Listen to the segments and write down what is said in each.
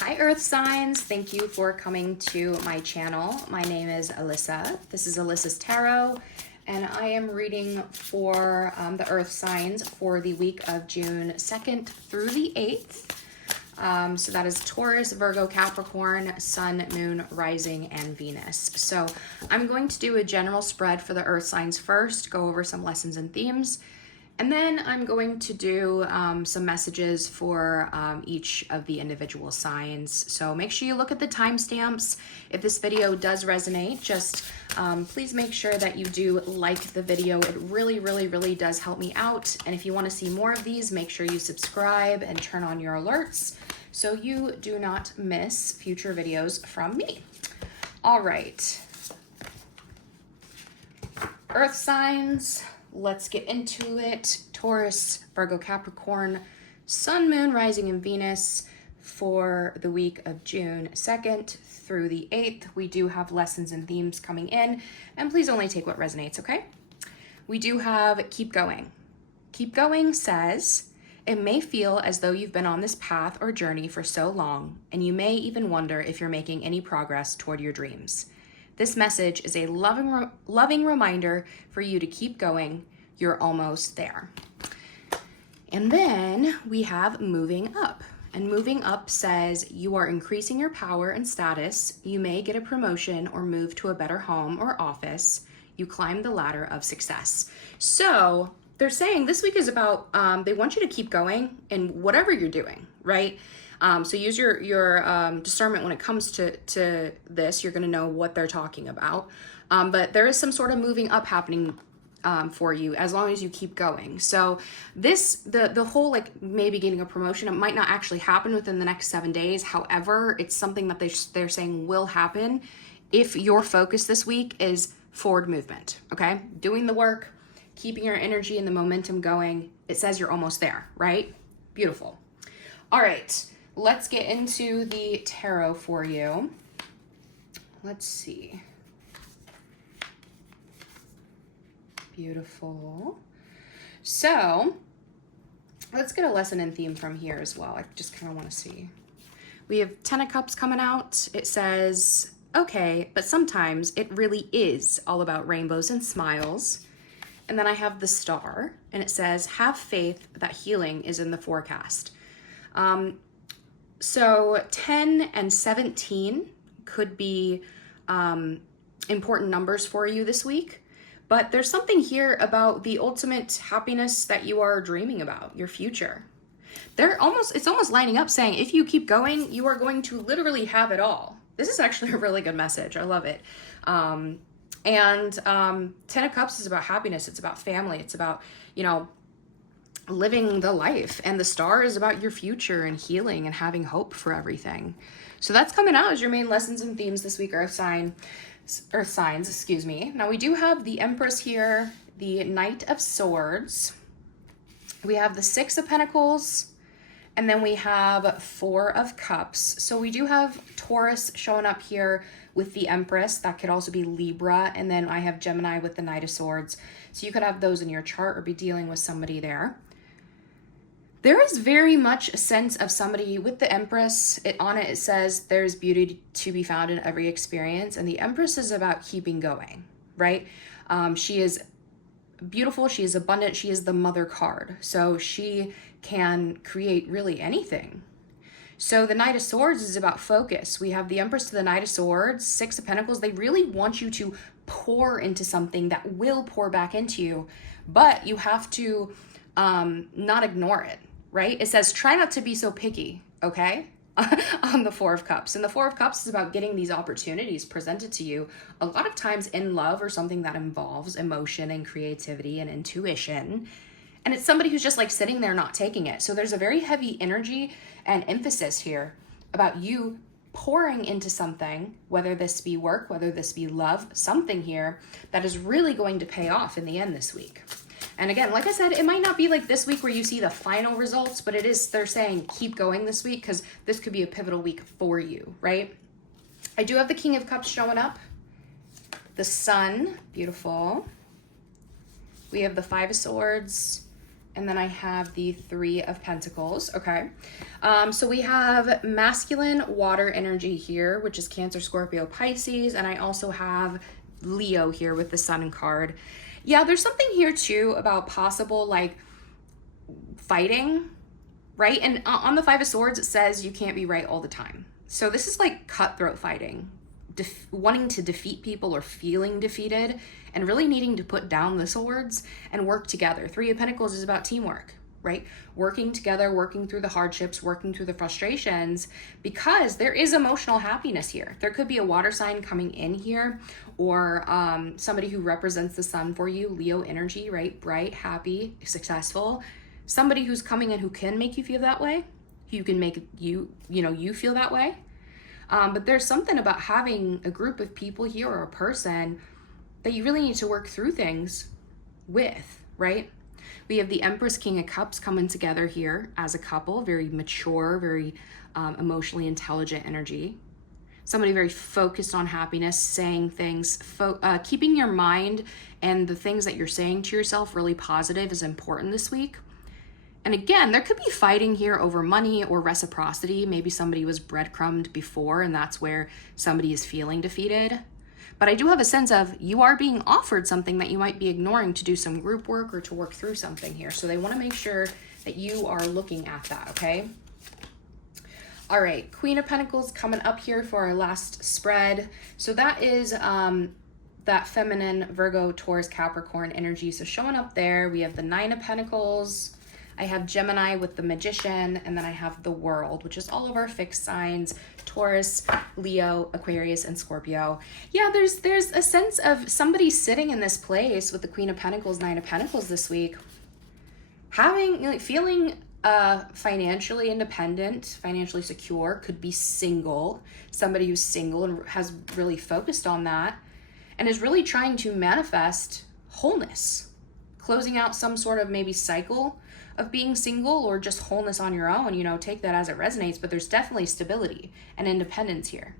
Hi Earth signs, thank you for coming to my channel. My name is Alyssa. This is Alyssa's Tarot, and I am reading for the Earth signs for the week of June 2nd through the 8th. So that is Taurus, Virgo, Capricorn, Sun, Moon, Rising, and Venus. So I'm going to do a general spread for the Earth signs first, go over some lessons and themes, and then I'm going to do some messages for each of the individual signs. So make sure you look at the timestamps. If this video does resonate, just please make sure that you do like the video. It really does help me out. And if you want to see more of these, make sure you subscribe and turn on your alerts so you do not miss future videos from me. All right. Earth signs. Let's get into it. Taurus, Virgo, Capricorn, Sun, Moon, Rising, and Venus for the week of June 2nd through the 8th. We do have lessons and themes coming in, and please only take what resonates, okay? We do have Keep Going. Keep Going says, it may feel as though you've been on this path or journey for so long, and you may even wonder if you're making any progress toward your dreams. This message is a loving reminder for you to keep going. You're almost there. And then we have Moving Up. And Moving Up says you are increasing your power and status. You may get a promotion or move to a better home or office. You climb the ladder of success. So they're saying this week is about, they want you to keep going in whatever you're doing, right? So use your discernment when it comes to this. You're going to know what they're talking about. But there is some sort of moving up happening for you as long as you keep going. So the whole like maybe getting a promotion, it might not actually happen within the next 7 days. However, it's something that they're saying will happen if your focus this week is forward movement, okay? Doing the work, keeping your energy and the momentum going. It says you're almost there, right? Beautiful. All right. Let's get into the tarot for you. Let's see. Beautiful. So let's get a lesson and theme from here as well. I just kind of want to see. We have 10 of Cups coming out. It says, okay, but sometimes it really is all about rainbows and smiles. And then I have the Star, and it says, have faith that healing is in the forecast. So 10 and 17 could be important numbers for you this week, but there's something here about the ultimate happiness that you are dreaming about, your future. It's almost lining up saying, if you keep going, you are going to literally have it all. This is actually a really good message. I love it. And 10 of Cups is about happiness. It's about family. It's about, living the life, and the Star is about your future and healing and having hope for everything. So that's coming out as your main lessons and themes this week, Earth signs, excuse me. Now we do have the Empress here, the Knight of Swords. We have the Six of Pentacles, and then we have Four of Cups. So we do have Taurus showing up here with the Empress. That could also be Libra, and then I have Gemini with the Knight of Swords. So you could have those in your chart or be dealing with somebody there. There is very much a sense of somebody with the Empress. On it says there's beauty to be found in every experience. And the Empress is about keeping going, right? She is beautiful. She is abundant. She is the mother card. So she can create really anything. So the Knight of Swords is about focus. We have the Empress to the Knight of Swords, Six of Pentacles. They really want you to pour into something that will pour back into you, but you have to not ignore it. Right? It says, try not to be so picky, okay? On the Four of Cups. And the Four of Cups is about getting these opportunities presented to you, a lot of times in love or something that involves emotion and creativity and intuition. And it's somebody who's just like sitting there not taking it. So there's a very heavy energy and emphasis here about you pouring into something, whether this be work, whether this be love, something here that is really going to pay off in the end this week. And again, like I said, it might not be like this week where you see the final results, but they're saying keep going this week because this could be a pivotal week for you, right? I do have the King of Cups showing up. The Sun, beautiful. We have the Five of Swords and then I have the Three of Pentacles, okay? So we have masculine water energy here, which is Cancer, Scorpio, Pisces, and I also have Leo here with the Sun card. Yeah, there's something here too about possible like fighting, right? And on the Five of Swords, it says you can't be right all the time. So this is like cutthroat fighting, wanting to defeat people or feeling defeated and really needing to put down the swords and work together. Three of Pentacles is about teamwork, right? Working together, working through the hardships, working through the frustrations, because there is emotional happiness here. There could be a water sign coming in here, or somebody who represents the sun for you, Leo energy, right? Bright, happy, successful. Somebody who's coming in who can make you feel that way, who can make you feel that way. But there's something about having a group of people here or a person that you really need to work through things with, right? We have the Empress, King of Cups coming together here as a couple, very mature, very emotionally intelligent energy. Somebody very focused on happiness, saying things, keeping your mind and the things that you're saying to yourself really positive is important this week. And again, there could be fighting here over money or reciprocity. Maybe somebody was breadcrumbed before and that's where somebody is feeling defeated. But I do have a sense of you are being offered something that you might be ignoring to do some group work or to work through something here. So they want to make sure that you are looking at that, okay? All right, Queen of Pentacles coming up here for our last spread. So that is that feminine Virgo, Taurus, Capricorn energy. So showing up there, we have the Nine of Pentacles. I have Gemini with the Magician, and then I have the World, which is all of our fixed signs, Taurus, Leo, Aquarius, and Scorpio. Yeah, there's a sense of somebody sitting in this place with the Queen of Pentacles, Nine of Pentacles this week, feeling financially independent, financially secure, could be single, somebody who's single and has really focused on that, and is really trying to manifest wholeness, closing out some sort of maybe cycle of being single or just wholeness on your own, take that as it resonates, but there's definitely stability and independence here.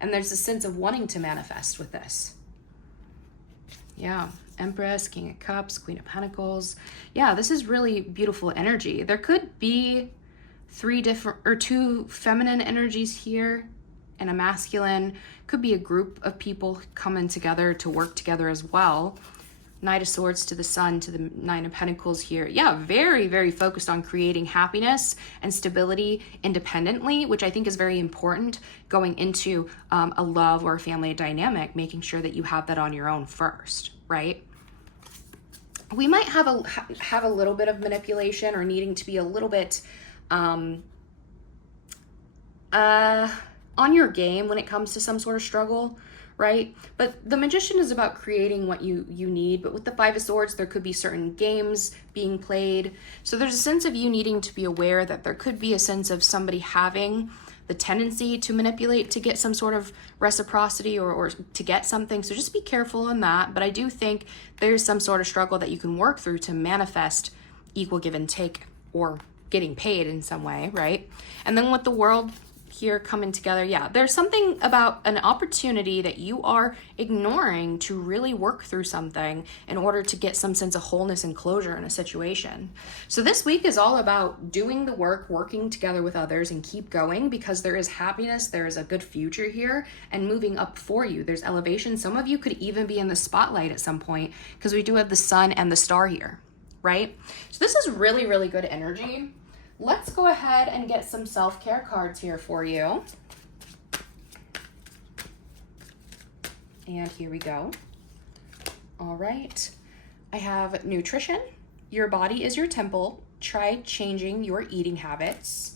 And there's a sense of wanting to manifest with this. Yeah, Empress, King of Cups, Queen of Pentacles. Yeah, this is really beautiful energy. There could be two feminine energies here and a masculine. Could be a group of people coming together to work together as well. Knight of Swords to the Sun to the Nine of Pentacles here. Yeah, very, very focused on creating happiness and stability independently, which I think is very important going into a love or a family dynamic, making sure that you have that on your own first, right? We might have a little bit of manipulation or needing to be a little bit on your game when it comes to some sort of struggle, right? But the Magician is about creating what you need, but with the Five of Swords, there could be certain games being played. So there's a sense of you needing to be aware that there could be a sense of somebody having the tendency to manipulate to get some sort of reciprocity or to get something. So just be careful on that. But I do think there's some sort of struggle that you can work through to manifest equal give and take or getting paid in some way, right? And then with the World here coming together, yeah, there's something about an opportunity that you are ignoring to really work through something in order to get some sense of wholeness and closure in a situation. So this week is all about doing the work, working together with others, and keep going, because there is happiness, there is a good future here, and moving up for you. There's elevation. Some of you could even be in the spotlight at some point, because we do have the Sun and the Star here, right? So this is really, really good energy. Let's go ahead and get some self-care cards here for you. And here we go. All right. I have nutrition. Your body is your temple. Try changing your eating habits.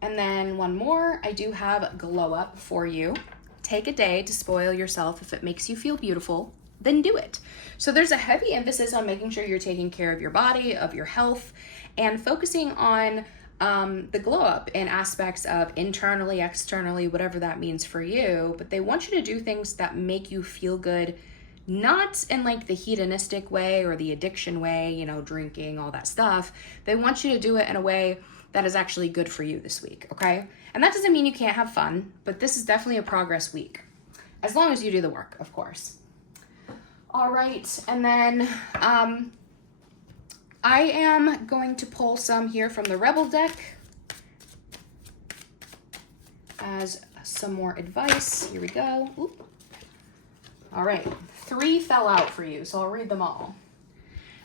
And then one more, I do have glow up for you. Take a day to spoil yourself. If it makes you feel beautiful, then do it. So there's a heavy emphasis on making sure you're taking care of your body, of your health, and focusing on the glow up in aspects of internally, externally, whatever that means for you. But they want you to do things that make you feel good, not in like the hedonistic way or the addiction way, drinking, all that stuff. They want you to do it in a way that is actually good for you this week, okay? And that doesn't mean you can't have fun, but this is definitely a progress week, as long as you do the work, of course. All right, and then I am going to pull some here from the Rebel deck as some more advice. Here we go. Oop. All right, 3 fell out for you, so I'll read them all.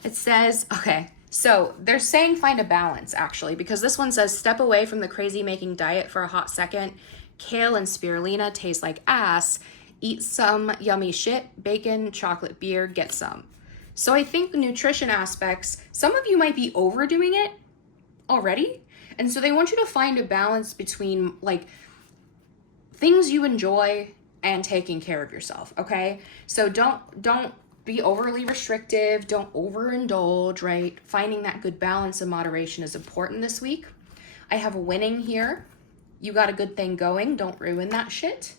It says, okay, so they're saying find a balance, actually, because this one says step away from the crazy making diet for a hot second. Kale and spirulina taste like ass. Eat some yummy shit, bacon, chocolate, beer, get some. So I think the nutrition aspects, some of you might be overdoing it already. And so they want you to find a balance between like things you enjoy and taking care of yourself, okay? So don't be overly restrictive, don't overindulge, right? Finding that good balance and moderation is important this week. I have winning here. You got a good thing going, don't ruin that shit.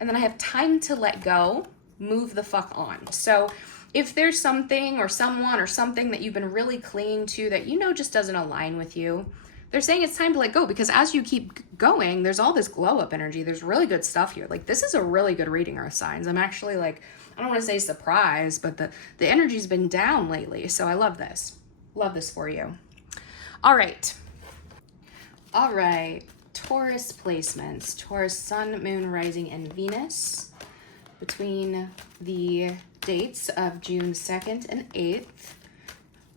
And then I have time to let go, move the fuck on. So if there's something or someone or something that you've been really clinging to that you know just doesn't align with you, they're saying it's time to let go, because as you keep going, there's all this glow up energy. There's really good stuff here. Like, this is a really good reading, Earth signs. I'm actually like, I don't want to say surprised, but the energy's been down lately. So I love this. Love this for you. All right. Taurus placements. Taurus sun, moon, rising, and Venus between the dates of June 2nd and 8th.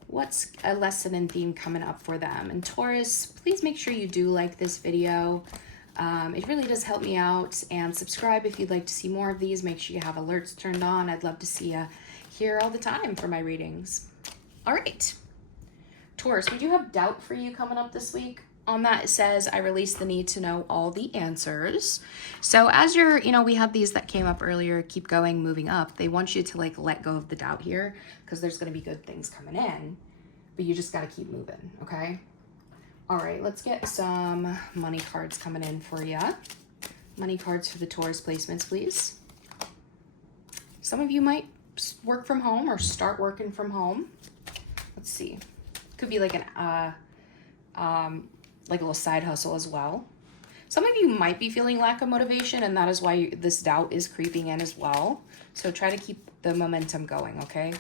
What's a lesson and theme coming up for them? And Taurus, please make sure you do like this video. It really does help me out. And subscribe if you'd like to see more of these. Make sure you have alerts turned on. I'd love to see you here all the time for my readings. All right. Taurus, we do have doubt for you coming up this week. On that, it says, I release the need to know all the answers. So as you're, we had these that came up earlier, keep going, moving up. They want you to like let go of the doubt here, because there's going to be good things coming in, but you just got to keep moving. Okay. All right. Let's get some money cards coming in for you. Money cards for the Taurus placements, please. Some of you might work from home or start working from home. Let's see. Could be like like a little side hustle as well. Some of you might be feeling lack of motivation, and that is why this doubt is creeping in as well. So try to keep the momentum going, okay?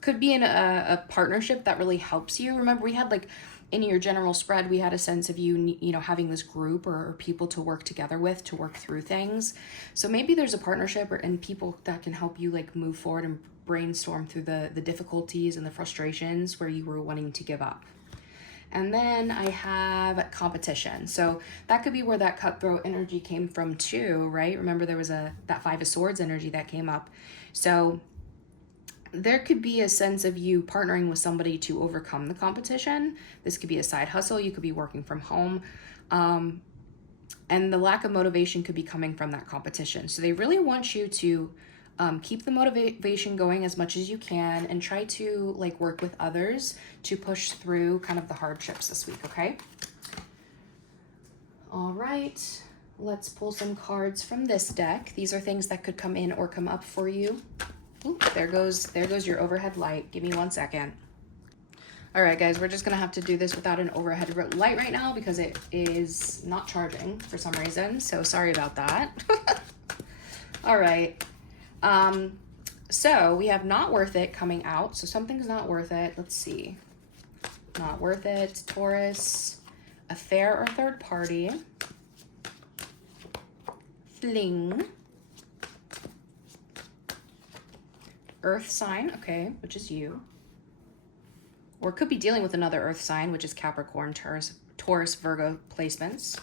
Could be in a partnership that really helps you. Remember, we had like in your general spread, we had a sense of you having this group or people to work together with to work through things. So maybe there's a partnership and people that can help you like move forward and brainstorm through the difficulties and the frustrations where you were wanting to give up. And then I have competition. So that could be where that cutthroat energy came from too, right? Remember there was that 5 of Swords energy that came up. So there could be a sense of you partnering with somebody to overcome the competition. This could be a side hustle. You could be working from home. And the lack of motivation could be coming from that competition. So they really want you to keep the motivation going as much as you can and try to like work with others to push through kind of the hardships this week, okay? All right, let's pull some cards from this deck. These are things that could come in or come up for you. Ooh, there goes your overhead light. Give me 1 second. All right, guys, we're just gonna have to do this without an overhead light right now because it is not charging for some reason. So sorry about that. All right. So we have not worth it coming out. So something's not worth it. Let's see. Not worth it. Taurus, affair or third party. Fling. Earth sign. Okay. Which is you. Or it could be dealing with another earth sign, which is Capricorn, Taurus, Virgo placements.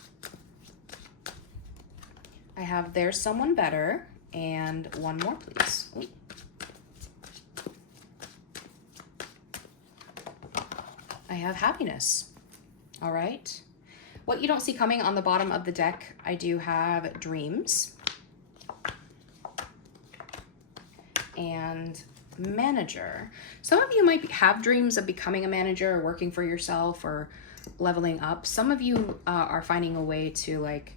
I have there's someone better. And one more, please. Ooh. I have happiness. All right. What you don't see coming on the bottom of the deck, I do have dreams. And manager. Some of you might have dreams of becoming a manager or working for yourself or leveling up. Some of you are finding a way to like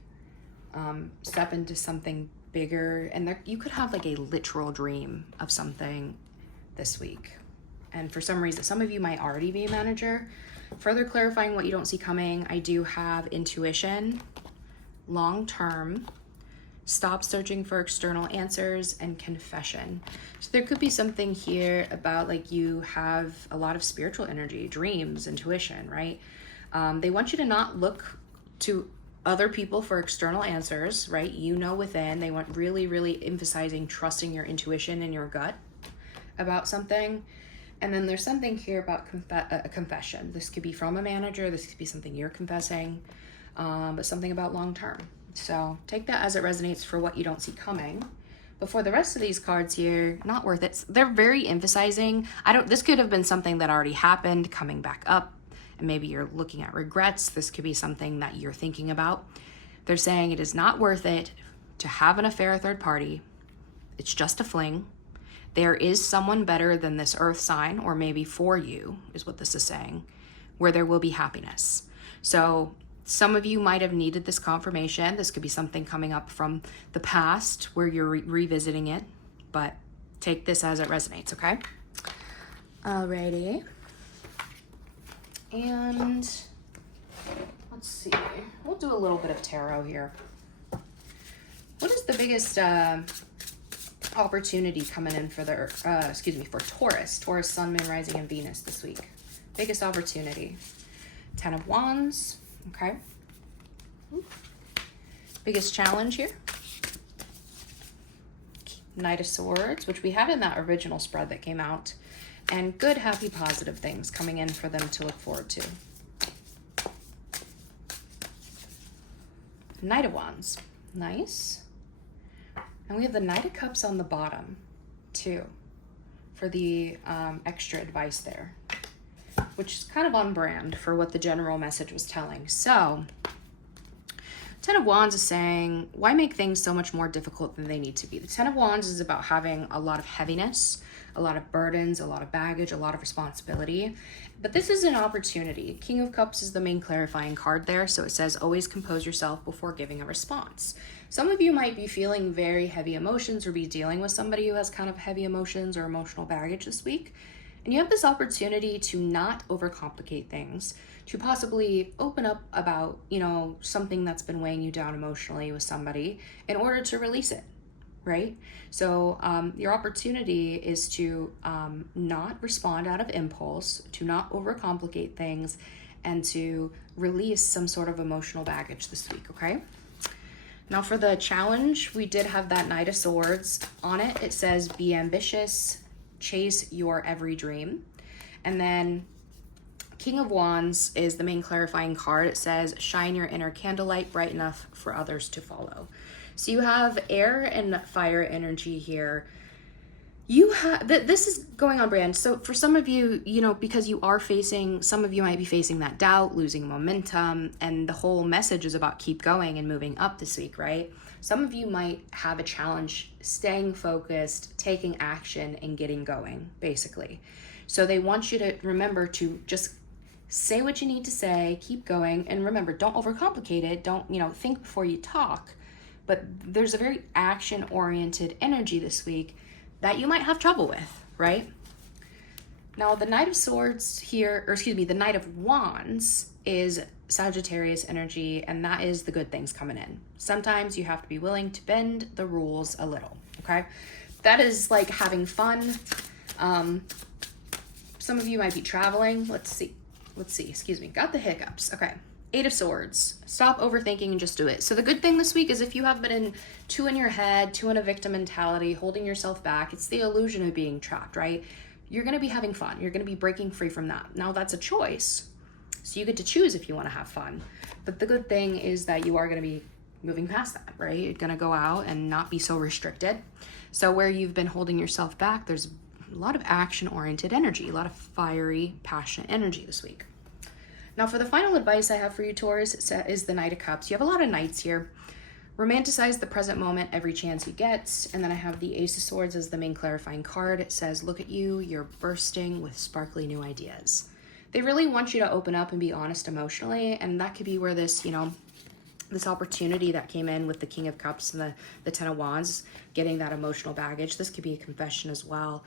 step into something bigger, and you could have like a literal dream of something this week. And for some reason, some of you might already be a manager. Further clarifying what you don't see coming, I do have intuition, long term, stop searching for external answers, and confession. So there could be something here about like you have a lot of spiritual energy, dreams, intuition, right? They want you to not look to other people for external answers, right? You know within. They want really emphasizing trusting your intuition and your gut about something. And then there's something here about a confession. This could be from a manager. This could be something you're confessing, but something about long term. So take that as it resonates for what you don't see coming. But for the rest of these cards here, not worth it. They're very emphasizing. This could have been something that already happened, coming back up, and maybe you're looking at regrets. This could be something that you're thinking about. They're saying it is not worth it to have an affair, third party. It's just a fling. There is someone better than this earth sign, or maybe for you, is what this is saying, where there will be happiness. So some of you might have needed this confirmation. This could be something coming up from the past where you're revisiting it, but take this as it resonates, okay? Alrighty. And let's see. We'll do a little bit of tarot here. What is the biggest opportunity coming in for for Taurus, Sun, Moon, Rising, and Venus this week? Biggest opportunity. 10 of Wands. Okay. Biggest challenge here. Knight of Swords, which we had in that original spread that came out. And good, happy, positive things coming in for them to look forward to. Knight of Wands. Nice. And we have the Knight of Cups on the bottom, too, for the extra advice there, which is kind of on brand for what the general message was telling. So, Ten of Wands is saying, why make things so much more difficult than they need to be? The Ten of Wands is about having a lot of heaviness, a lot of burdens, a lot of baggage, a lot of responsibility. But this is an opportunity. King of Cups is the main clarifying card there. So it says, always compose yourself before giving a response. Some of you might be feeling very heavy emotions or be dealing with somebody who has kind of heavy emotions or emotional baggage this week. And you have this opportunity to not overcomplicate things, to possibly open up about, something that's been weighing you down emotionally with somebody in order to release it, right? So your opportunity is to not respond out of impulse, to not overcomplicate things, and to release some sort of emotional baggage this week, okay? Now for the challenge, we did have that Knight of Swords. On it, it says, be ambitious, chase your every dream. And then King of Wands is the main clarifying card. It says, shine your inner candlelight bright enough for others to follow. So you have air and fire energy here. You have, this is going on brand. So for some of you, because you are some of you might be facing that doubt, losing momentum, and the whole message is about keep going and moving up this week, right? Some of you might have a challenge staying focused, taking action, and getting going, basically. So they want you to remember to just say what you need to say, keep going, and remember, don't overcomplicate it. Don't, think before you talk. But there's a very action-oriented energy this week that you might have trouble with, right? Now, the Knight of Swords here, the Knight of Wands is Sagittarius energy, and that is the good things coming in. Sometimes you have to be willing to bend the rules a little, okay? That is like having fun. Some of you might be traveling. Let's see, got the hiccups, okay. 8 of Swords. Stop overthinking and just do it. So the good thing this week is if you have been too in your head, too in a victim mentality, holding yourself back, it's the illusion of being trapped, right? You're going to be having fun. You're going to be breaking free from that. Now that's a choice. So you get to choose if you want to have fun. But the good thing is that you are going to be moving past that, right? You're going to go out and not be so restricted. So where you've been holding yourself back, there's a lot of action-oriented energy, a lot of fiery, passionate energy this week. Now for the final advice I have for you, Taurus, is the Knight of Cups. You have a lot of knights here. Romanticize the present moment every chance you get. And then I have the Ace of Swords as the main clarifying card. It says, look at you, you're bursting with sparkly new ideas. They really want you to open up and be honest emotionally. And that could be where this, this opportunity that came in with the King of Cups and the Ten of Wands, getting that emotional baggage. This could be a confession as well.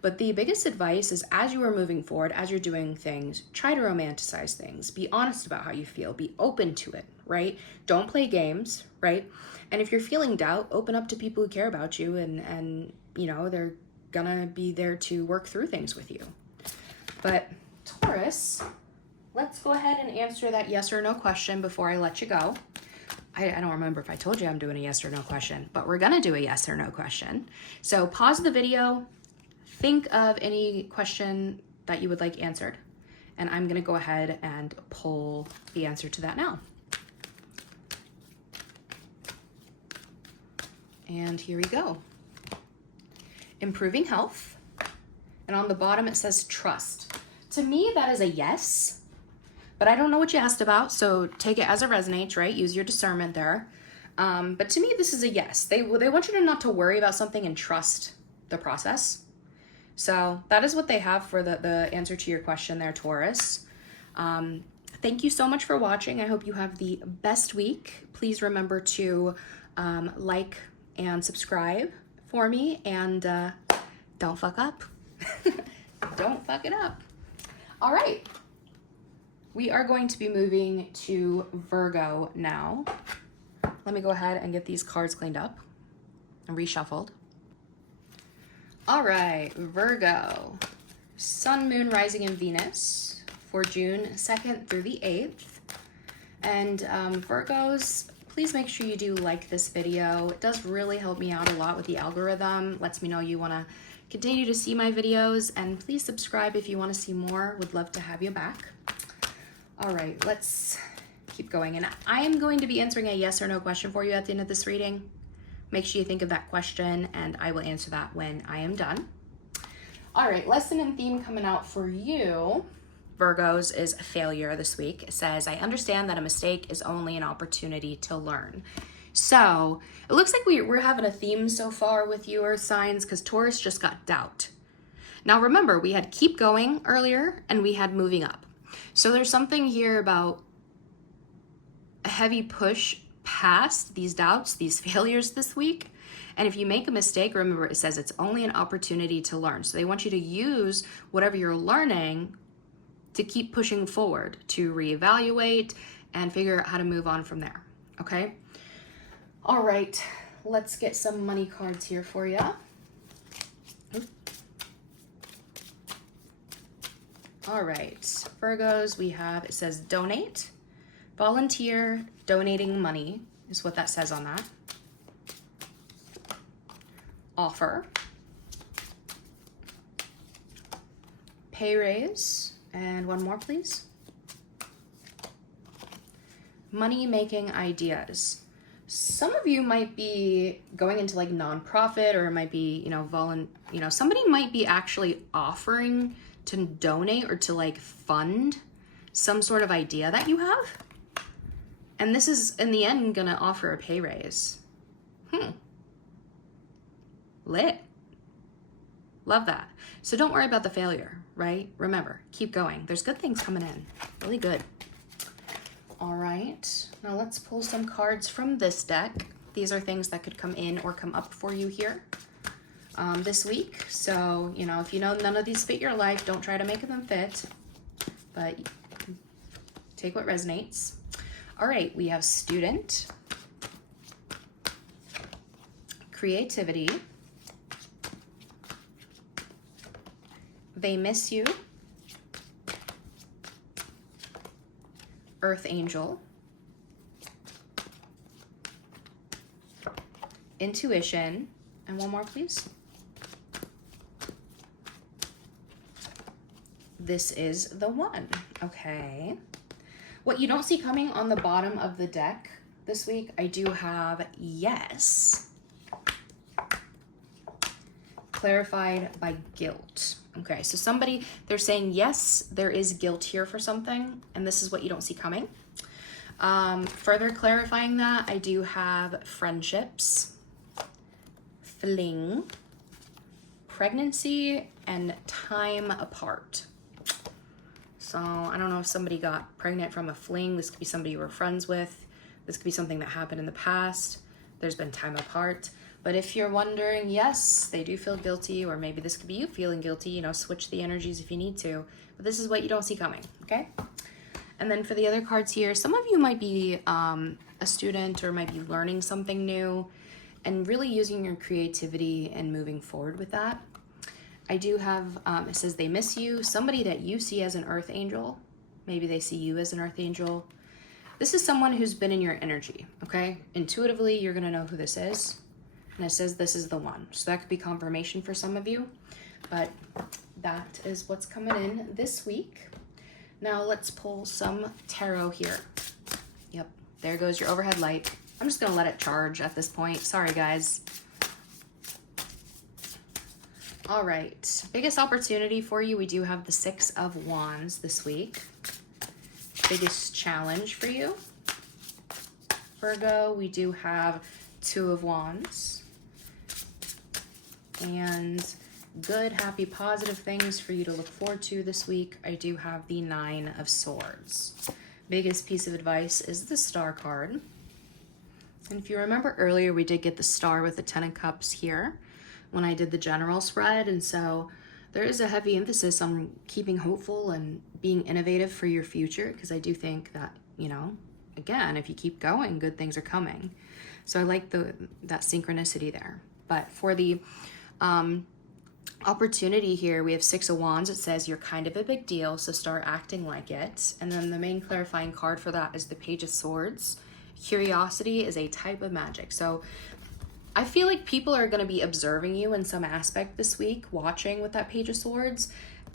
But the biggest advice is, as you are moving forward, as you're doing things, try to romanticize things. Be honest about how you feel. Be open to it, right? Don't play games, right? And if you're feeling doubt, open up to people who care about you, and you know, they're gonna be there to work through things with you. But Taurus, let's go ahead and answer that yes or no question before I let you go. I don't remember if I told you I'm doing a yes or no question, but we're gonna do a yes or no question. So pause the video, think of any question that you would like answered, and I'm gonna go ahead and pull the answer to that now. And here we go. Improving health. And on the bottom it says trust. To me, that is a yes. But I don't know what you asked about, so take it as it resonates, right? Use your discernment there. But to me, this is a yes. They want you to not to worry about something and trust the process. So that is what they have for the answer to your question there, Taurus. Thank you so much for watching. I hope you have the best week. Please remember to like and subscribe for me, and don't fuck up. Don't fuck it up. All right. We are going to be moving to Virgo now. Let me go ahead and get these cards cleaned up and reshuffled. All right, Virgo. Sun, Moon, Rising, and Venus for June 2nd through the 8th. And Virgos, please make sure you do like this video. It does really help me out a lot with the algorithm. Lets me know you want to continue to see my videos. And please subscribe if you want to see more. Would love to have you back. All right, let's keep going. And I am going to be answering a yes or no question for you at the end of this reading. Make sure you think of that question, and I will answer that when I am done. All right, lesson and theme coming out for you, Virgos, is failure this week. It says, I understand that a mistake is only an opportunity to learn. So it looks like we're having a theme so far with you, Earth signs, because Taurus just got doubt. Now remember, we had keep going earlier, and we had moving up. So there's something here about a heavy push past these doubts, these failures this week. And if you make a mistake, remember it says it's only an opportunity to learn. So they want you to use whatever you're learning to keep pushing forward, to reevaluate and figure out how to move on from there. Okay? All right, let's get some money cards here for you. All right, Virgos, we have, it says donate, volunteer, donating money is what that says on that. Offer, pay raise, and one more, please. Money making ideas. Some of you might be going into like nonprofit, or it might be, somebody might be actually offering to donate or to like fund some sort of idea that you have. And this is in the end gonna offer a pay raise. Lit. Love that. So don't worry about the failure, right? Remember, keep going. There's good things coming in. Really good. All right, now let's pull some cards from this deck. These are things that could come in or come up for you here this week. So, if you know none of these fit your life, don't try to make them fit, but take what resonates. All right, we have student, creativity, they miss you, earth angel, intuition, and one more, please. This is the one. Okay. What you don't see coming on the bottom of the deck this week, I do have yes. Clarified by guilt. Okay, so somebody, they're saying yes, there is guilt here for something, and this is what you don't see coming. Further clarifying that, I do have friendships, fling, pregnancy, and time apart. So I don't know if somebody got pregnant from a fling. This could be somebody you were friends with. This could be something that happened in the past. There's been time apart. But if you're wondering, yes, they do feel guilty, or maybe this could be you feeling guilty, you know, switch the energies if you need to. But this is what you don't see coming, okay? And then for the other cards here, some of you might be a student or might be learning something new and really using your creativity and moving forward with that. I do have, it says they miss you, somebody that you see as an earth angel. Maybe they see you as an earth angel. This is someone who's been in your energy, okay? Intuitively, you're gonna know who this is. And it says this is the one. So that could be confirmation for some of you, but that is what's coming in this week. Now let's pull some tarot here. Yep, there goes your overhead light. I'm just gonna let it charge at this point. Sorry, guys. All right, biggest opportunity for you, we do have the Six of Wands this week. Biggest challenge for you, Virgo, we do have Two of Wands. And good, happy, positive things for you to look forward to this week. I do have the Nine of Swords. Biggest piece of advice is the Star card. And if you remember earlier, we did get the Star with the Ten of Cups here when I did the general spread. And so there is a heavy emphasis on keeping hopeful and being innovative for your future, because I do think that, you know, again, if you keep going, good things are coming. So I like that synchronicity there. But for the opportunity here, we have Six of Wands. It says you're kind of a big deal, so start acting like it. And then the main clarifying card for that is the Page of Swords. Curiosity is a type of magic. So I feel like people are going to be observing you in some aspect this week, watching with that Page of Swords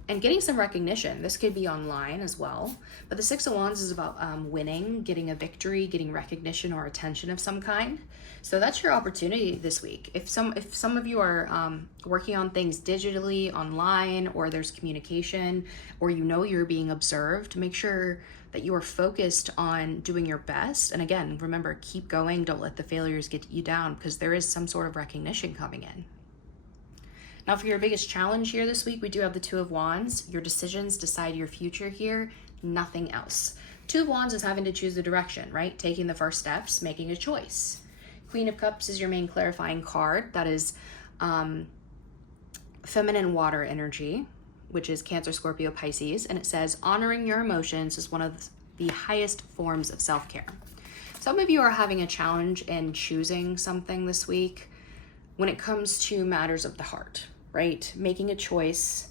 and getting some recognition. This could be online as well. But the Six of Wands is about winning, getting a victory, getting recognition or attention of some kind. So that's your opportunity this week. If some of you are working on things digitally, online, or there's communication, or you know you're being observed, make sure that you are focused on doing your best. And again, remember, keep going. Don't let the failures get you down, because there is some sort of recognition coming in. Now for your biggest challenge here this week, we do have the Two of Wands. Your decisions decide your future here, nothing else. Two of Wands is having to choose the direction, right? Taking the first steps, making a choice. Queen of Cups is your main clarifying card. That is feminine water energy, which is Cancer, Scorpio, Pisces. And it says honoring your emotions is one of the highest forms of self-care. Some of you are having a challenge in choosing something this week when it comes to matters of the heart, right? Making a choice.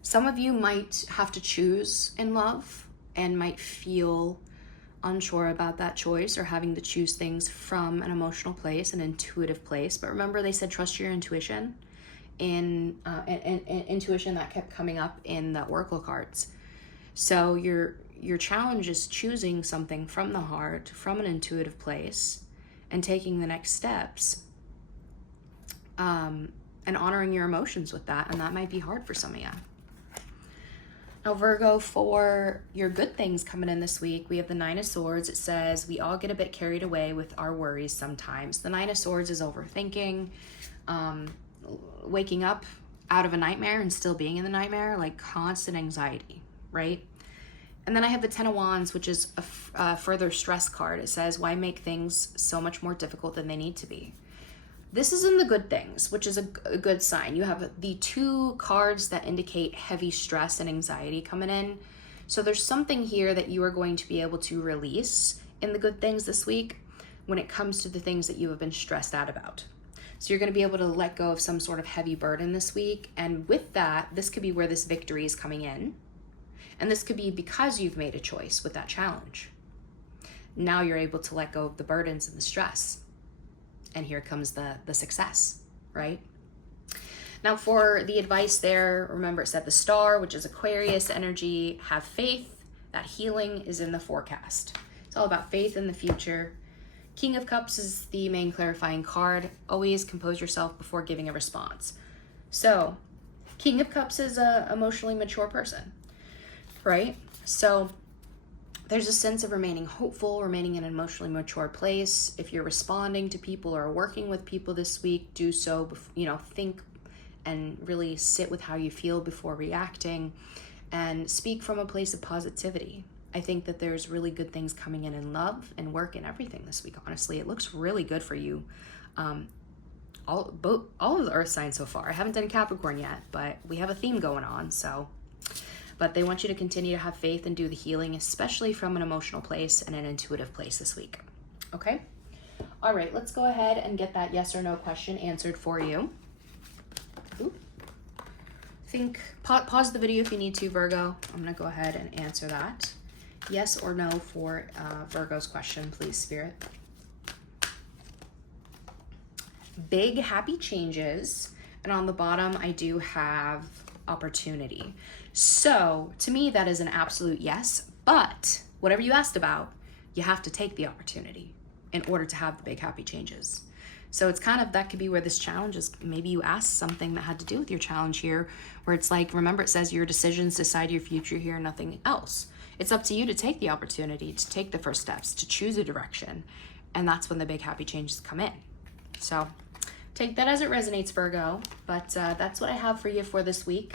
Some of you might have to choose in love and might feel unsure about that choice, or having to choose things from an emotional place, an intuitive place. But remember, they said trust your intuition. In intuition that kept coming up in the oracle cards. So your challenge is choosing something from the heart, from an intuitive place, and taking the next steps, and honoring your emotions with that. And that might be hard for some of you. Now, Virgo, for your good things coming in this week, we have the Nine of Swords. It says we all get a bit carried away with our worries sometimes. The Nine of Swords is overthinking, waking up out of a nightmare and still being in the nightmare, like constant anxiety, right? And then I have the Ten of Wands, which is a further stress card. It says, why make things so much more difficult than they need to be? This is in the good things, which is a good sign. You have the two cards that indicate heavy stress and anxiety coming in. So there's something here that you are going to be able to release in the good things this week when it comes to the things that you have been stressed out about. So you're going to be able to let go of some sort of heavy burden this week. And with that, this could be where this victory is coming in. And this could be because you've made a choice with that challenge. Now you're able to let go of the burdens and the stress. And here comes the success, right? Now for the advice there, remember it said the Star, which is Aquarius energy. Have faith that healing is in the forecast. It's all about faith in the future. King of Cups is the main clarifying card. Always compose yourself before giving a response. So King of Cups is a emotionally mature person, right? So there's a sense of remaining hopeful, remaining in an emotionally mature place. If you're responding to people or working with people this week, do so, think and really sit with how you feel before reacting, and speak from a place of positivity. I think that there's really good things coming in love and work and everything this week. Honestly, it looks really good for you all of the earth signs so far. I haven't done Capricorn yet, but we have a theme going on, so. But they want you to continue to have faith and do the healing, especially from an emotional place and an intuitive place this week. Okay? All right, let's go ahead and get that yes or no question answered for you. Ooh. Pause the video if you need to, Virgo. I'm gonna go ahead and answer that. Yes or no for Virgo's question, please, Spirit. Big happy changes, and on the bottom I do have opportunity. So to me that is an absolute yes, but whatever you asked about, you have to take the opportunity in order to have the big happy changes. So it's kind of, that could be where this challenge is. Maybe you asked something that had to do with your challenge here, where it's like, remember it says your decisions decide your future here, nothing else. It's up to you to take the opportunity, to take the first steps, to choose a direction, and that's when the big happy changes come in. So take that as it resonates, Virgo, but that's what I have for you for this week.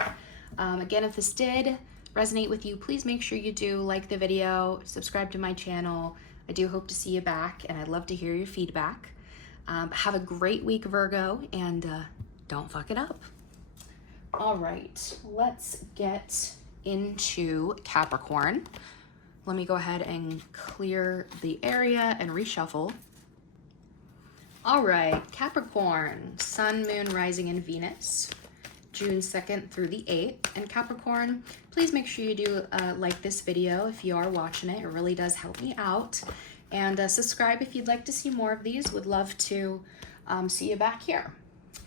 Again, if this did resonate with you, please make sure you do like the video, subscribe to my channel. I do hope to see you back, and I'd love to hear your feedback. Have a great week, Virgo, and don't fuck it up. All right, let's get into Capricorn. Let me go ahead and clear the area and reshuffle. All right, Capricorn, Sun, Moon, Rising, and Venus, June 2nd through the 8th. And Capricorn, please make sure you do like this video if you are watching it. It really does help me out. And subscribe if you'd like to see more of these. Would love to see you back here.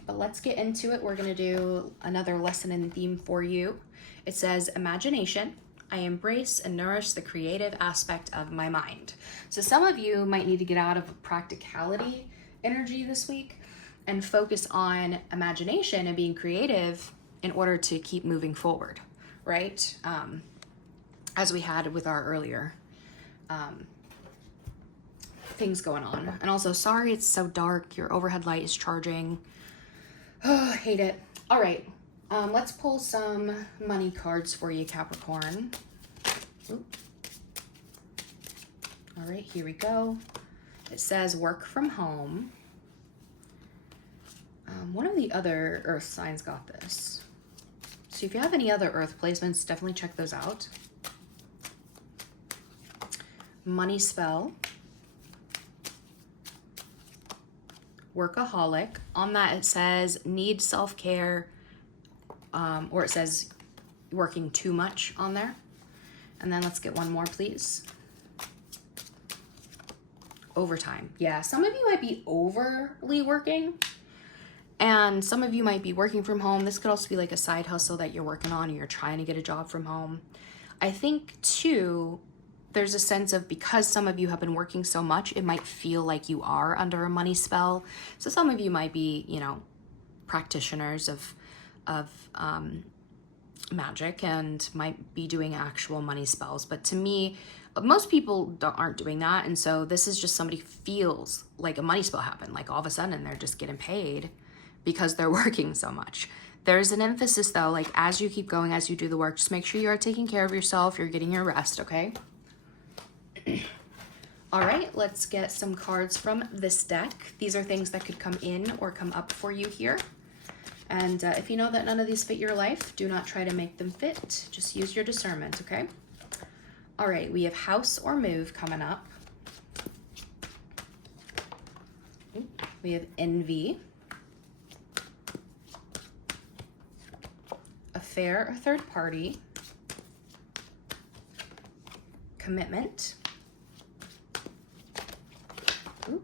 But let's get into it. We're going to do another lesson and theme for you. It says, imagination. I embrace and nourish the creative aspect of my mind. So some of you might need to get out of practicality energy this week and focus on imagination and being creative in order to keep moving forward, right? As we had with our earlier things going on. And also, sorry it's so dark. Your overhead light is charging. Oh, I hate it. All right, let's pull some money cards for you, Capricorn. Ooh. All right, here we go. It says work from home. One of the other earth signs got this. So if you have any other earth placements, definitely check those out. Money spell. Workaholic. On that it says need self-care, or it says working too much on there. And then let's get one more, please. Overtime. Yeah, some of you might be overly working, and some of you might be working from home. This could also be like a side hustle that you're working on, or you're trying to get a job from home. I think too, there's a sense of, because some of you have been working so much, it might feel like you are under a money spell. So some of you might be, you know, practitioners of magic and might be doing actual money spells. But to me, most people aren't doing that. And so this is just somebody feels like a money spell happened. Like all of a sudden they're just getting paid because they're working so much. There's an emphasis though, like as you keep going, as you do the work, just make sure you are taking care of yourself. You're getting your rest, okay? All right, let's get some cards from this deck. These are things that could come in or come up for you here. And if you know that none of these fit your life, do not try to make them fit. Just use your discernment, okay? All right, we have house or move coming up. We have envy. Affair or third party. Commitment. Ooh.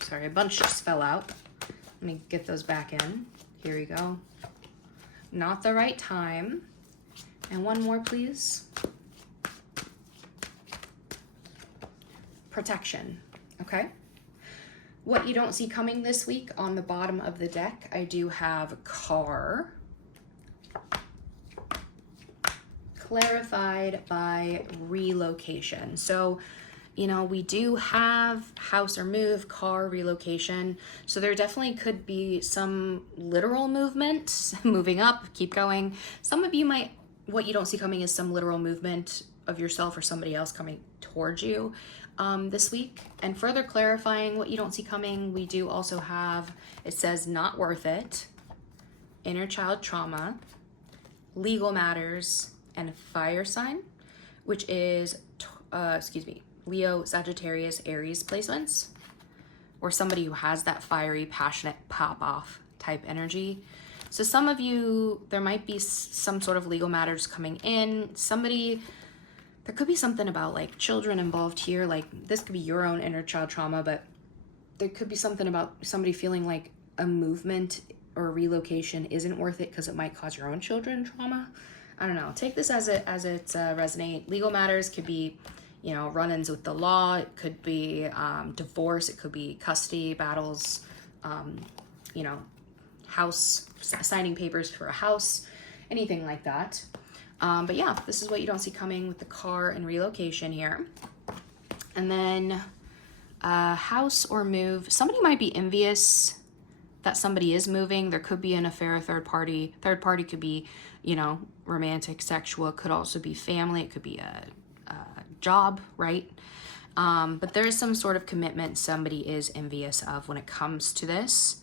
Sorry, a bunch just fell out. Let me get those back in. Here we go. Not the right time. And one more, please. Protection, okay? What you don't see coming this week, on the bottom of the deck, I do have car. Clarified by relocation. So, you know, we do have house or move, car, relocation. So there definitely could be some literal movement, moving up, keep going. Some of you might, what you don't see coming is some literal movement of yourself or somebody else coming towards you this week. And further clarifying what you don't see coming, we do also have, it says not worth it, inner child trauma, legal matters, and fire sign, which is, Leo, Sagittarius, Aries placements, or somebody who has that fiery, passionate, pop-off type energy. So some of you, there might be some sort of legal matters coming in. There could be something about like children involved here. Like this could be your own inner child trauma, but there could be something about somebody feeling like a movement or a relocation isn't worth it because it might cause your own children trauma. I don't know. Take this as it resonate. Legal matters could be, you know, run-ins with the law. It could be divorce. It could be custody battles. You know, house, signing papers for a house, anything like that. But yeah, this is what you don't see coming with the car and relocation here. And then house or move. Somebody might be envious that somebody is moving. There could be an affair, third party. Third party could be, you know, romantic, sexual. It could also be family. It could be a job, right? But there is some sort of commitment somebody is envious of when it comes to this.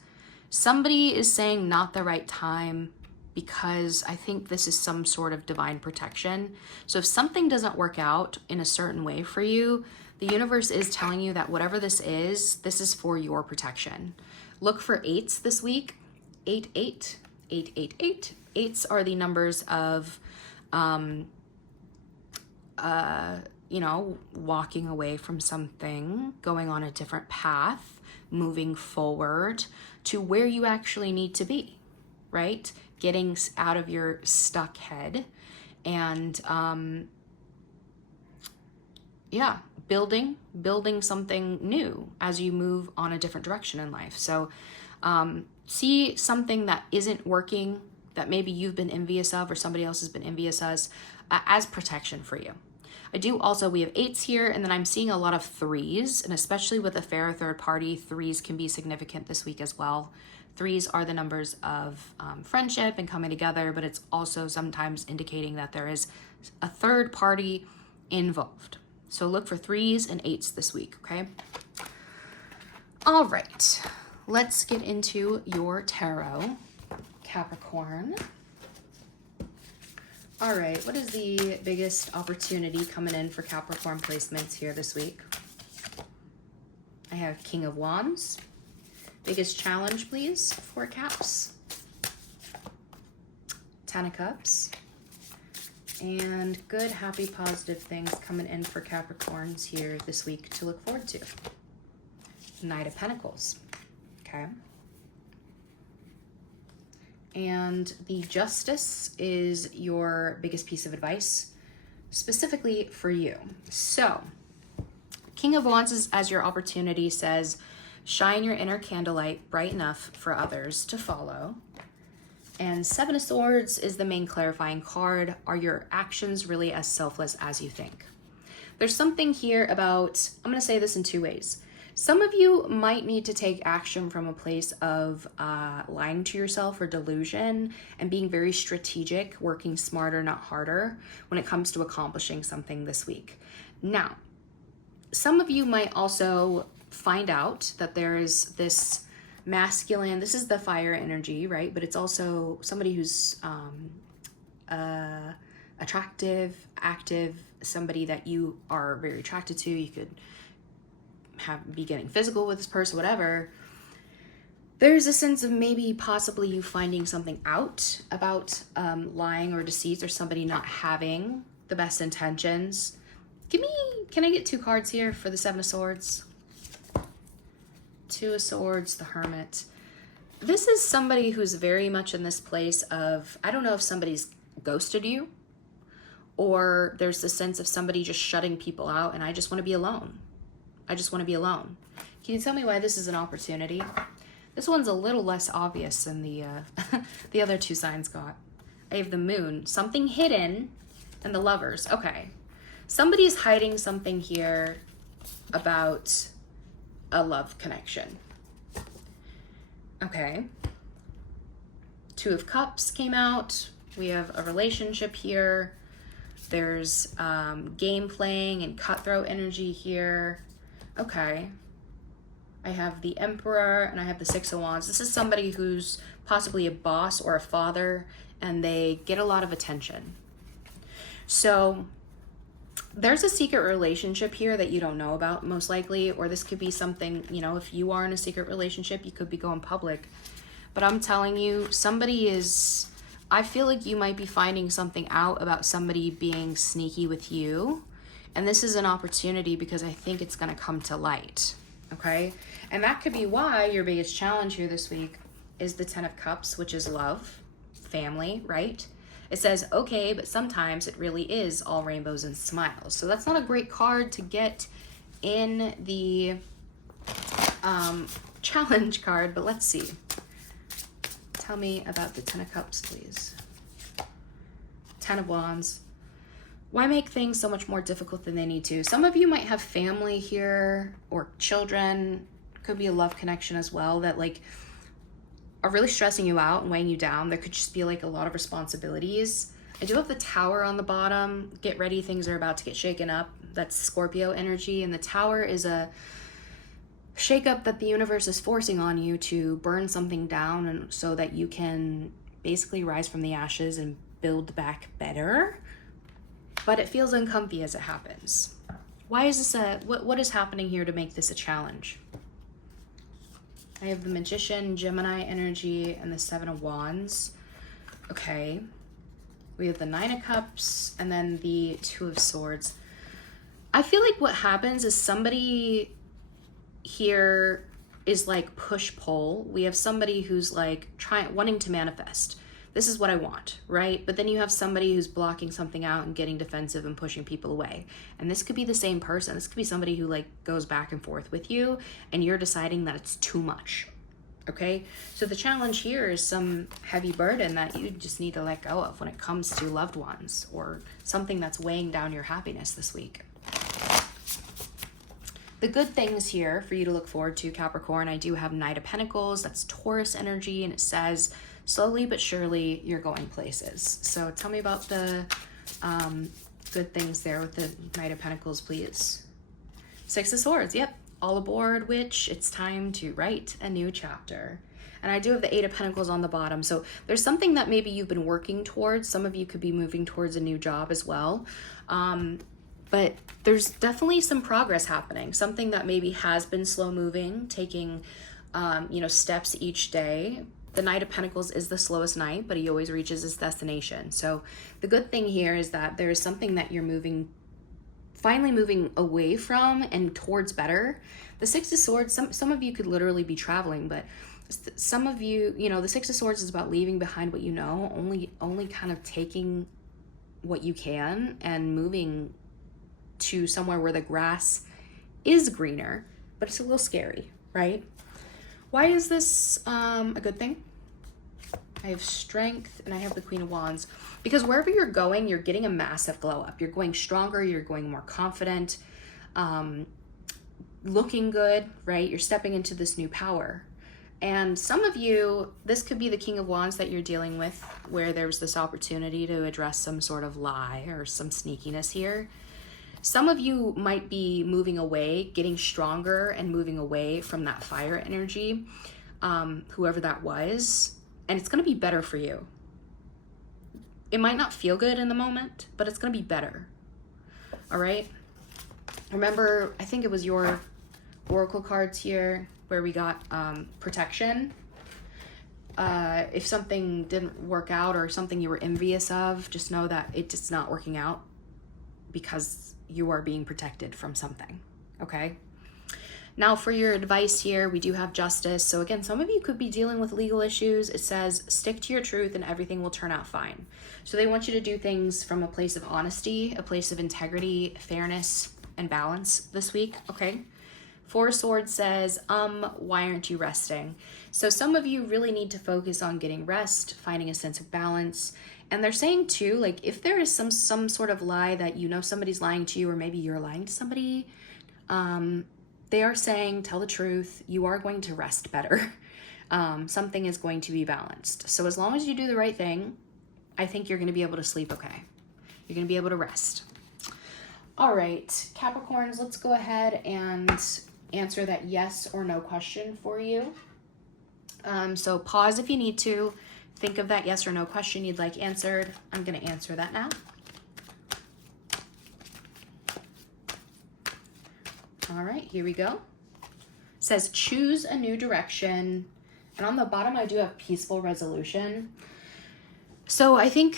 Somebody is saying not the right time because I think this is some sort of divine protection. So if something doesn't work out in a certain way for you, the universe is telling you that whatever this is for your protection. Look for 8s this week. 888, 888. 8s are the numbers of, you know, walking away from something, going on a different path, moving forward to where you actually need to be, right? Getting out of your stuck head and, yeah, building something new as you move on a different direction in life. So see something that isn't working that maybe you've been envious of or somebody else has been envious as protection for you. We have 8s here, and then I'm seeing a lot of 3s, and especially with affair, third party, 3s can be significant this week as well. 3s are the numbers of friendship and coming together, but it's also sometimes indicating that there is a third party involved. So look for 3s and 8s this week, okay? All right, let's get into your tarot, Capricorn. All right, what is the biggest opportunity coming in for Capricorn placements here this week? I have King of Wands. Biggest challenge, please, for Caps. 10 of Cups. And good, happy, positive things coming in for Capricorns here this week to look forward to. Knight of Pentacles. Okay. And the Justice is your biggest piece of advice, specifically for you. So, King of Wands is, as your opportunity says, shine your inner candlelight bright enough for others to follow. And 7 of Swords is the main clarifying card. Are your actions really as selfless as you think? There's something here about, I'm going to say this in 2 ways. Some of you might need to take action from a place of lying to yourself or delusion and being very strategic, working smarter, not harder, when it comes to accomplishing something this week. Now, some of you might also find out that there is this masculine, this is the fire energy, right? But it's also somebody who's attractive, active, somebody that you are very attracted to. You could be getting physical with this person, whatever. There's a sense of maybe possibly you finding something out about lying or deceit, or somebody not having the best intentions. Can I get 2 cards here for the 7 of Swords? 2 of Swords, the Hermit. This is somebody who's very much in this place of, I don't know if somebody's ghosted you, or there's the sense of somebody just shutting people out and I just want to be alone. I just want to be alone. Can you tell me why this is an opportunity? This one's a little less obvious than the the other 2 signs got. I have the Moon, something hidden, and the Lovers. Okay. Somebody's hiding something here about a love connection. Okay. 2 of Cups came out. We have a relationship here. There's game playing and cutthroat energy here. Okay. I have the Emperor and I have the Six of Wands. This is somebody who's possibly a boss or a father, and they get a lot of attention. So there's a secret relationship here that you don't know about, most likely, or this could be something, you know, if you are in a secret relationship, you could be going public. But I'm telling you, somebody is, I feel like you might be finding something out about somebody being sneaky with you. And this is an opportunity because I think it's going to come to light. Okay? And that could be why your biggest challenge here this week is the Ten of Cups, which is love, family, right? It says, okay, but sometimes it really is all rainbows and smiles. So that's not a great card to get in the challenge card, but let's see. Tell me about the Ten of Cups, please. Ten of Wands. Why make things so much more difficult than they need to? Some of you might have family here or children. Could be a love connection as well that like are really stressing you out and weighing you down. There could just be like a lot of responsibilities. I do have the Tower on the bottom. Get ready, things are about to get shaken up. That's Scorpio energy. And the Tower is a shakeup that the universe is forcing on you to burn something down and so that you can basically rise from the ashes and build back better. But it feels uncomfy as it happens. Why is this what is happening here to make this a challenge? I have the Magician, Gemini energy, and the Seven of Wands. Okay. We have the Nine of Cups, and then the Two of Swords. I feel like what happens is somebody here is like push-pull. We have somebody who's like wanting to manifest. This is what I want, right? But then you have somebody who's blocking something out and getting defensive and pushing people away. And this could be the same person. This could be somebody who like goes back and forth with you and you're deciding that it's too much, okay? So the challenge here is some heavy burden that you just need to let go of when it comes to loved ones or something that's weighing down your happiness this week. The good things here for you to look forward to, Capricorn, I do have Knight of Pentacles. That's Taurus energy, and it says, slowly but surely, you're going places. So tell me about the good things there with the Knight of Pentacles, please. Six of Swords, yep. All aboard, witch. It's time to write a new chapter. And I do have the Eight of Pentacles on the bottom. So there's something that maybe you've been working towards. Some of you could be moving towards a new job as well. But there's definitely some progress happening. Something that maybe has been slow moving, taking, steps each day. The Knight of Pentacles is the slowest knight, but he always reaches his destination. So the good thing here is that there is something that you're finally moving away from and towards better. The Six of Swords, some of you could literally be traveling, but some of you, the Six of Swords is about leaving behind what you know, only kind of taking what you can and moving to somewhere where the grass is greener, but it's a little scary, right? Why is this a good thing? I have Strength and I have the Queen of Wands. Because wherever you're going, you're getting a massive glow up. You're going stronger, you're going more confident, looking good, right? You're stepping into this new power. And some of you, this could be the King of Wands that you're dealing with, where there's this opportunity to address some sort of lie or some sneakiness here. Some of you might be moving away, getting stronger and moving away from that fire energy, whoever that was, and it's going to be better for you. It might not feel good in the moment, but it's going to be better. All right? Remember, I think it was your oracle cards here where we got protection. If something didn't work out or something you were envious of, just know that it's not working out because you are being protected from something, okay? Now for your advice here, we do have Justice. So again, some of you could be dealing with legal issues. It says, stick to your truth and everything will turn out fine. So they want you to do things from a place of honesty, a place of integrity, fairness, and balance this week, okay? Four of Swords says, why aren't you resting? So some of you really need to focus on getting rest, finding a sense of balance. And they're saying too, like if there is some sort of lie that somebody's lying to you, or maybe you're lying to somebody, they are saying, tell the truth. You are going to rest better. Something is going to be balanced. So as long as you do the right thing, I think you're going to be able to sleep okay. You're going to be able to rest. All right, Capricorns, let's go ahead and answer that yes or no question for you. So pause if you need to. Think of that yes or no question you'd like answered. I'm going to answer that now. All right, here we go. It says choose a new direction. And on the bottom, I do have peaceful resolution. So I think,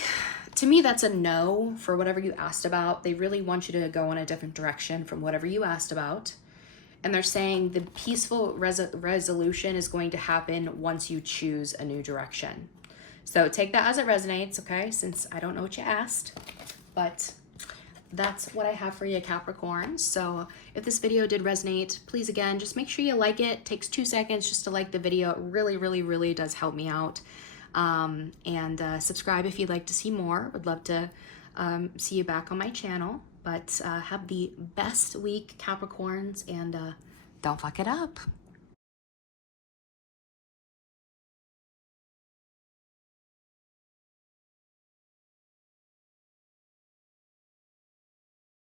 to me, that's a no for whatever you asked about. They really want you to go in a different direction from whatever you asked about. And they're saying the peaceful resolution is going to happen once you choose a new direction. So take that as it resonates, okay? Since I don't know what you asked, but that's what I have for you, Capricorn. So if this video did resonate, please, again, just make sure you like it. It takes 2 seconds just to like the video. It really, really, really does help me out. And subscribe if you'd like to see more. Would love to see you back on my channel. But have the best week, Capricorns, and don't fuck it up.